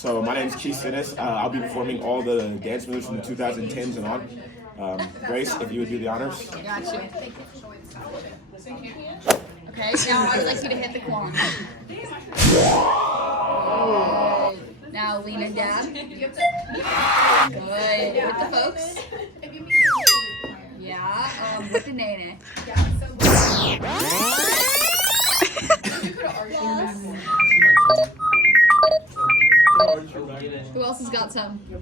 So my name is Keith Sinnis. I'll be performing all the dance moves from the 2010s and on. Grace, if you would do the honors. Got you. Okay, now I'd like you to hit the qualm. Now lean and dab. Good. With the folks. Yeah, with the nene. Who else has got some? Do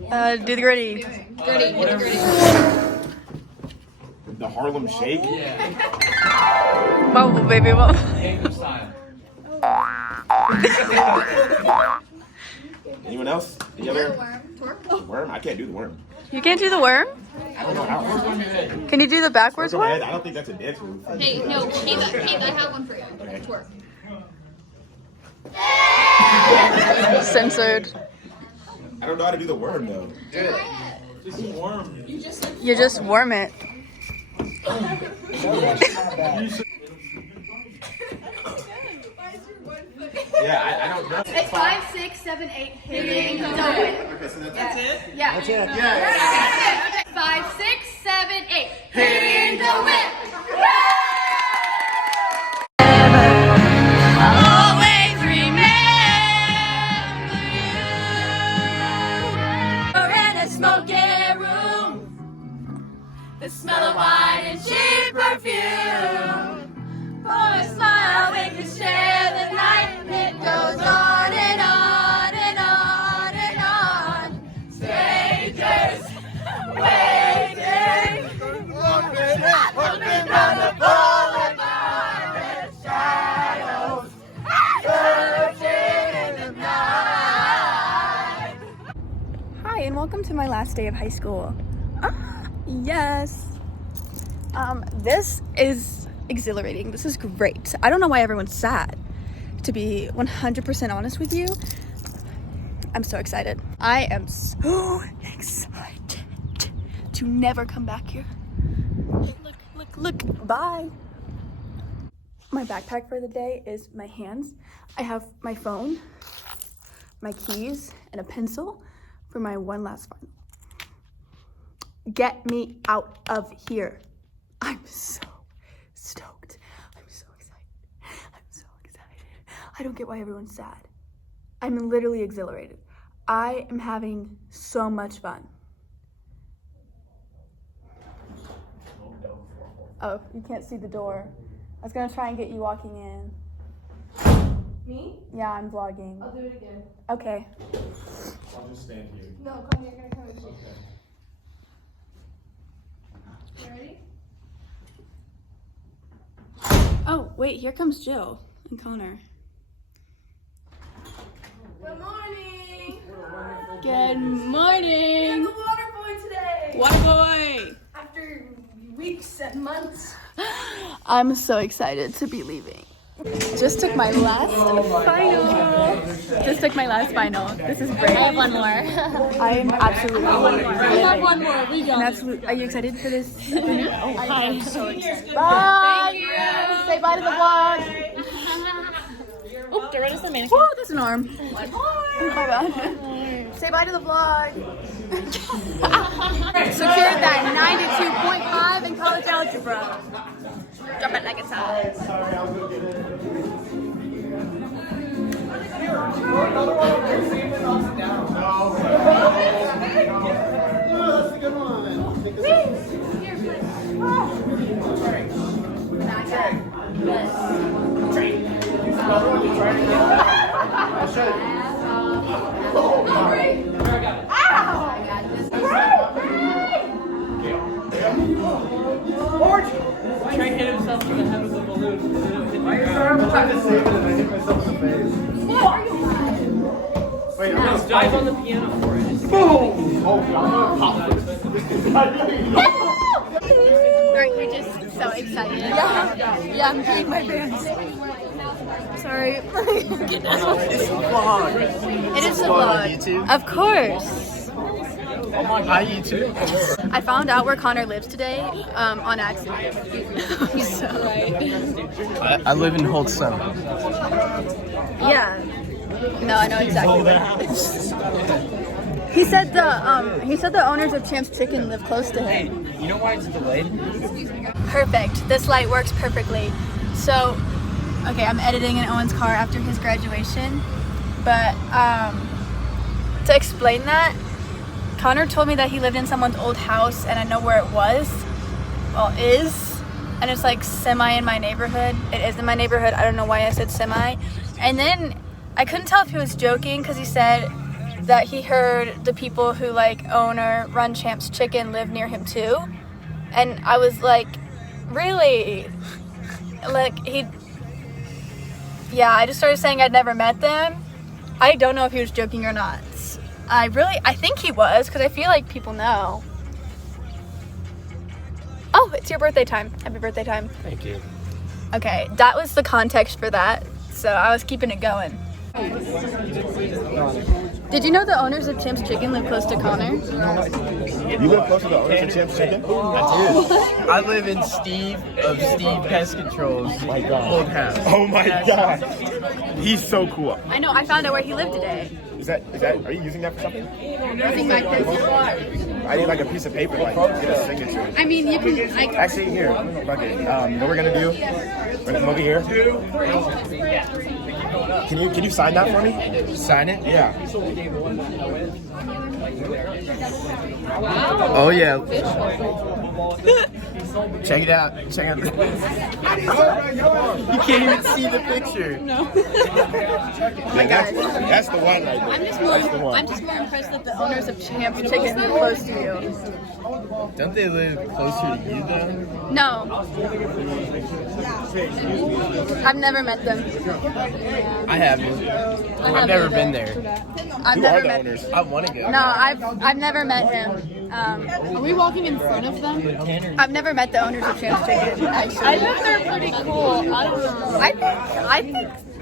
the gritty. Gritty, with the gritty. The Harlem Shake. Bubble, baby, bubble. Anyone else? Any other? Twerk. Worm? I can't do the worm. You can't do the worm? I don't know how. Can you do the backwards Go ahead. one? I don't think that's a dance move. Hey, no, Keith, I have one for you. Okay. Twerk. Censored. I don't know how to do the worm though. You just worm it. Yeah, I don't know. It's 5, 6, 7, 8. Hitting the win. Okay, so that's it? Yeah. That's it. Yeah. 5, 6, 7, 8. Hitting the win. Always remember We're in a smoky room. The smell of wine and cheap perfume. For a smile, we can share the night. It goes on and on and on and on. Strangers waiting. Looking down the boulevard with shadows searching in the night. Hi, and welcome to my last day of high school. Yes. This is exhilarating. This is great. I don't know why everyone's sad. To be 100% honest with you, I'm so excited. I am so excited to never come back here. Look. Bye. My backpack for the day is my hands. I have my phone, my keys, and a pencil for my one last final. Get me out of here. I'm so stoked. I'm so excited. I don't get why everyone's sad. I'm literally exhilarated. I am having so much fun. Oh, you can't see the door. I was gonna try and get you walking in. Me? Yeah, I'm vlogging. I'll do it again. Okay. I'll just stand here. No, come here. You're gonna come with me. You ready? Oh, wait, here comes Jill and Connor. Good morning. Good We morning. have the water boy today. Water boy. After weeks and months. I'm so excited to be leaving. Just took my last final. This is great. I have one more. I am absolutely. I have one more. We go. Are you excited for this? I am so excited. Bye. Say bye to the vlog. Oh, Doretta's the mannequin. Whoa, that's an arm. Oh my god. Say bye to the vlog. Secured that 92.5 in college algebra. Drop it like it's hot. Sorry, I'll go get it. That's a good Trey hit himself in the head with a balloon. I'm trying to save it and I hit myself in the face. Wait, I'm gonna Dive on the piano for it. boom! Oh, I'm gonna pop You're just so excited. Yeah, I'm peeing my pants. Sorry. It is a vlog. Of course. Hi, YouTube. I found out where Connor lives today on accident. I live in Holt 7. Yeah. No, I know exactly where. He said the owners of Champ's Chicken live close to him. You know why it's delayed? Perfect. This light works perfectly. So, okay, I'm editing in Owen's car after his graduation. But to explain that, Connor told me that he lived in someone's old house, and I know where it was. Well, is, and it's like semi in my neighborhood. It is in my neighborhood. I don't know why I said semi. And then I couldn't tell if he was joking because he said that he heard the people who like own or run Champ's Chicken live near him too. And I was like, really? Like yeah, I just started saying I'd never met them. I don't know if he was joking or not. I think he was, because I feel like people know. Oh, it's your birthday time. Happy birthday time. Thank you. Okay, that was the context for that. So I was keeping it going. Did you know the owners of Champ's Chicken live close to Connor? You live close to the owners of Champ's Chicken? I live in Steve Pest Control's old house. Oh my god. He's so cool. I know, I found out where he lived today. Is that, are you using that for something? Using my pencil. I need like a piece of paper, like get a signature. I mean, you can, like... Actually, here, fuck it. You know what we're gonna do? We're gonna come over here. Can you sign that for me? Sign it? Yeah. Oh yeah. Check it out. Check out. You can't even see the picture. No. That's the one right there. I'm just more impressed that the owners of Champ's Chicken live close to you. Don't they live closer to you though? No. I've never met them. I haven't. I've never been there. I've Who never are the met. owners? I want to go. No, I've never met him. Are we walking in front of them? I've never met the owners of Champ's Chicken. Actually, I bet they're pretty cool. I don't know. I think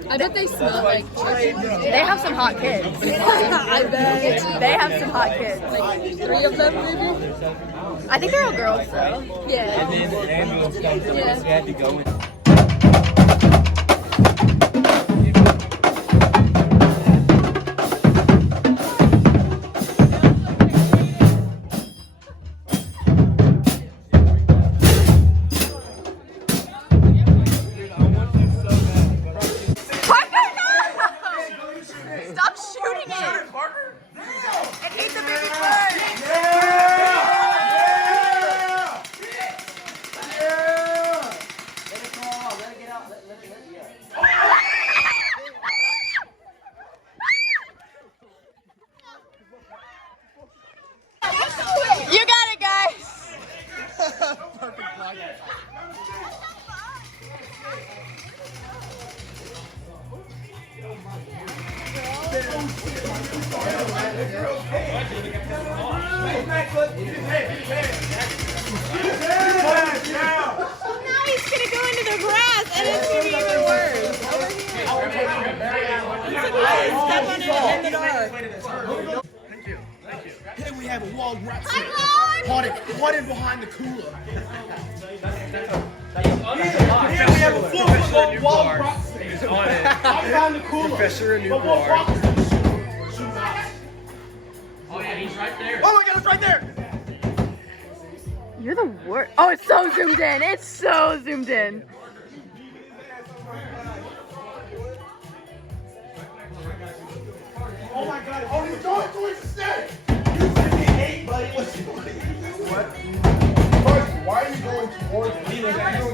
I bet they smell like chicken. they have some hot kids. I bet. They have some hot kids. Like 3 of them, maybe? I think they're all girls though. Yeah. And then the ambulance comes through, Yeah. so we had to go in. Stop shooting it! And eat the baby bird! You got it, guys! Now he's gonna go into the grass and it's gonna be even worse. Over here. Step on it in the dark. Here we have a walled rat snake hoarded behind the cooler. Here we have a full walled rat snake behind the cooler. Professor But what box does it shoot out? Oh yeah, he's right there. Oh my god, it's right there! You're the worst. Oh, it's so zoomed in. It's so zoomed in. Oh my god, oh he's going towards the snake! You said he ate, buddy. What? First, why are you going towards him?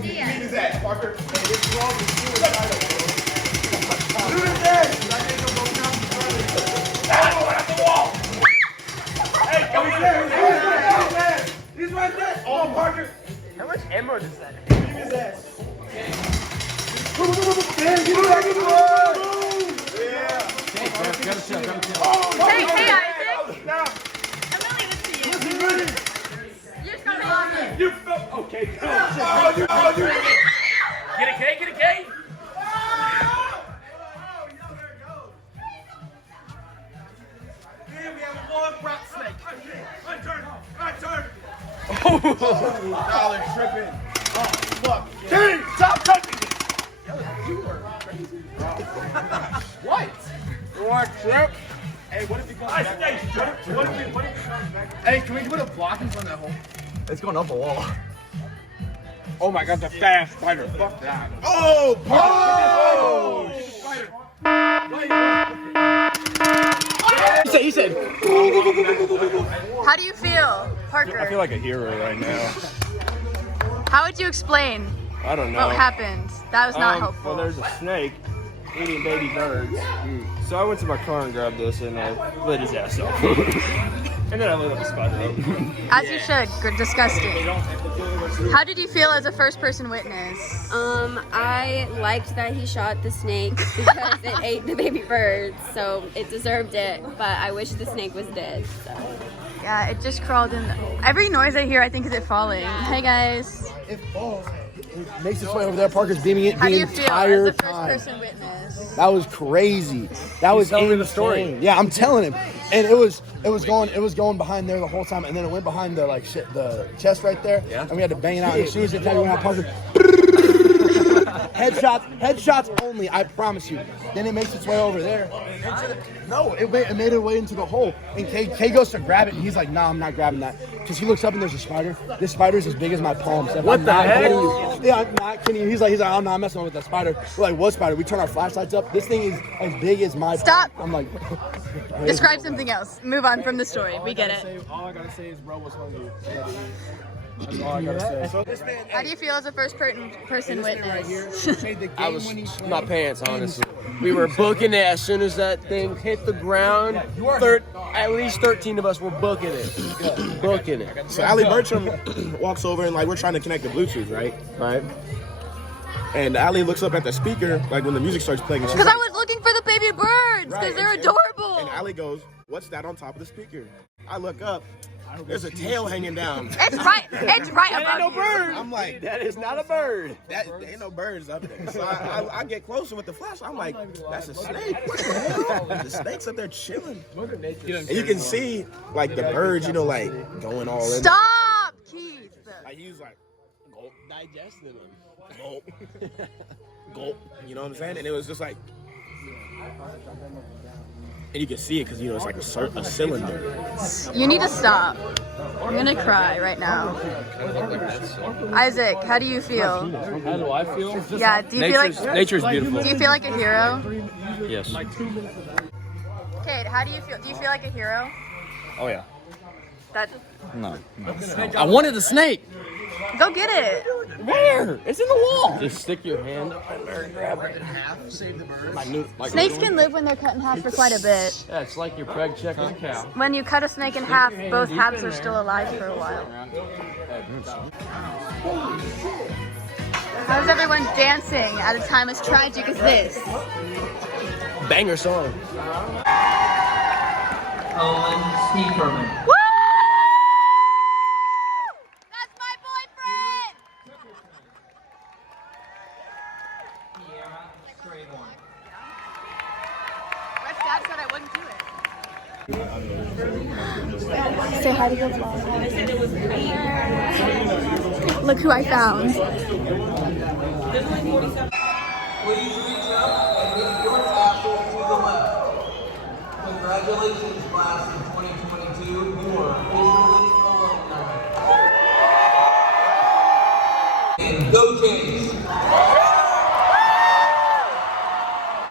Beat his ass, Parker. Hey, this is wrong with suicidal. Shoot his ass! I think he'll go down the front. At the wall! Hey, come here! He's right there! Oh, Parker! How much ammo does that have? Beat his ass. Damn, get back in the road! Yeah. Hey, Isaac. Now, I'm gonna leave this to you. listen, ready? You're just gonna love it. You felt okay. Oh, you. Get a K, get a K. Here we have a long rat snake. My turn. Dollar tripping. Oh, fuck. King, stop touching me. You are crazy. What? You want trip? Hey, what if he comes back? What if he comes back? Hey, can we put a block in front of that hole? It's going up a wall. Oh my god, the fast spider. Fuck that. Oh! Oh! He said. How do you feel, Parker? I feel like a hero right now. How would you explain I don't know. what happened? That was not helpful. Well, there's a snake eating baby birds. So I went to my car and grabbed this and I lit his ass up. And then I lit up the spider up. As you should. Disgusting. How did you feel as a first-person witness? I liked that he shot the snake because it ate the baby birds, so it deserved it. But I wish the snake was dead. So. Yeah, it just crawled in. Every noise I hear, I think is it falling. Hey guys, It falls. It makes its way over there. Parker's beaming it how do the you feel entire as a time. first-person witness? That was crazy. That was telling me the insane. story. Yeah, I'm telling him. And it was going behind there the whole time, and then it went behind the the chest right there. Yeah. And we had to bang it out. And as soon as it went out, Parker. Headshots only. I promise you. Then it makes its way over there. No, it made it way into the hole. And Kay goes to grab it, and he's like, "No, I'm not grabbing that." Because he looks up and there's a spider. This spider is as big as my palm. Steph. What I'm the not heck? kidding you. Yeah, I'm not kidding you. He's like, I'm not messing with that spider. We're like, what spider? We turn our flashlights up. This thing is as big as my Stop. palm. I'm like, Describe something else. Move on from the story. We get it. All I gotta say is bro was hungry. That's all I gotta say. So this man, How do you feel as a first-person witness? I was my pants, honestly. We were booking it as soon as that thing hit the ground. At least 13 of us were booking it. Booking it. So Ali Bertram walks over and like we're trying to connect the Bluetooth, right? Right. And Ali looks up at the speaker, like when the music starts playing. And she's Because like, I was looking for the baby birds, because Right, they're and- adorable. And Ali goes, "What's that on top of the speaker?" I look up. There's a tail hanging down. It's right above you. I'm like, That is not a bird. that ain't no birds up there. So I get closer with the flash. I'm like, that's a snake. What the hell? The snake's up there chilling. And you can see like the birds, like going all in. Stop, Keith. Like he was like, gulp, digesting them. Gulp. Gulp. You know what I'm saying? And it was just like, and you can see it because it's like a cylinder. You need to stop. I'm gonna cry right now. Isaac, how do you feel? How do I feel? Yeah, do you feel like Nature's beautiful. do you feel like a hero? Yes. Kate, how do you feel? Do you feel like a hero? Oh yeah. That I wanted the snake. go get it. Where? It's in the wall. Just stick your hand up in there and grab it. Snakes can live when they're cut in half for quite a bit. Yeah, it's like your preg check on a cow. When you cut a snake in half, both halves are still alive for a while. How's everyone dancing at a time as tragic as this? Banger song. Owen Steeperman. Woo! That's my boyfriend! Kiara Strayhorn. My dad said I wouldn't do it. Say hi to the vlog. Look who I found.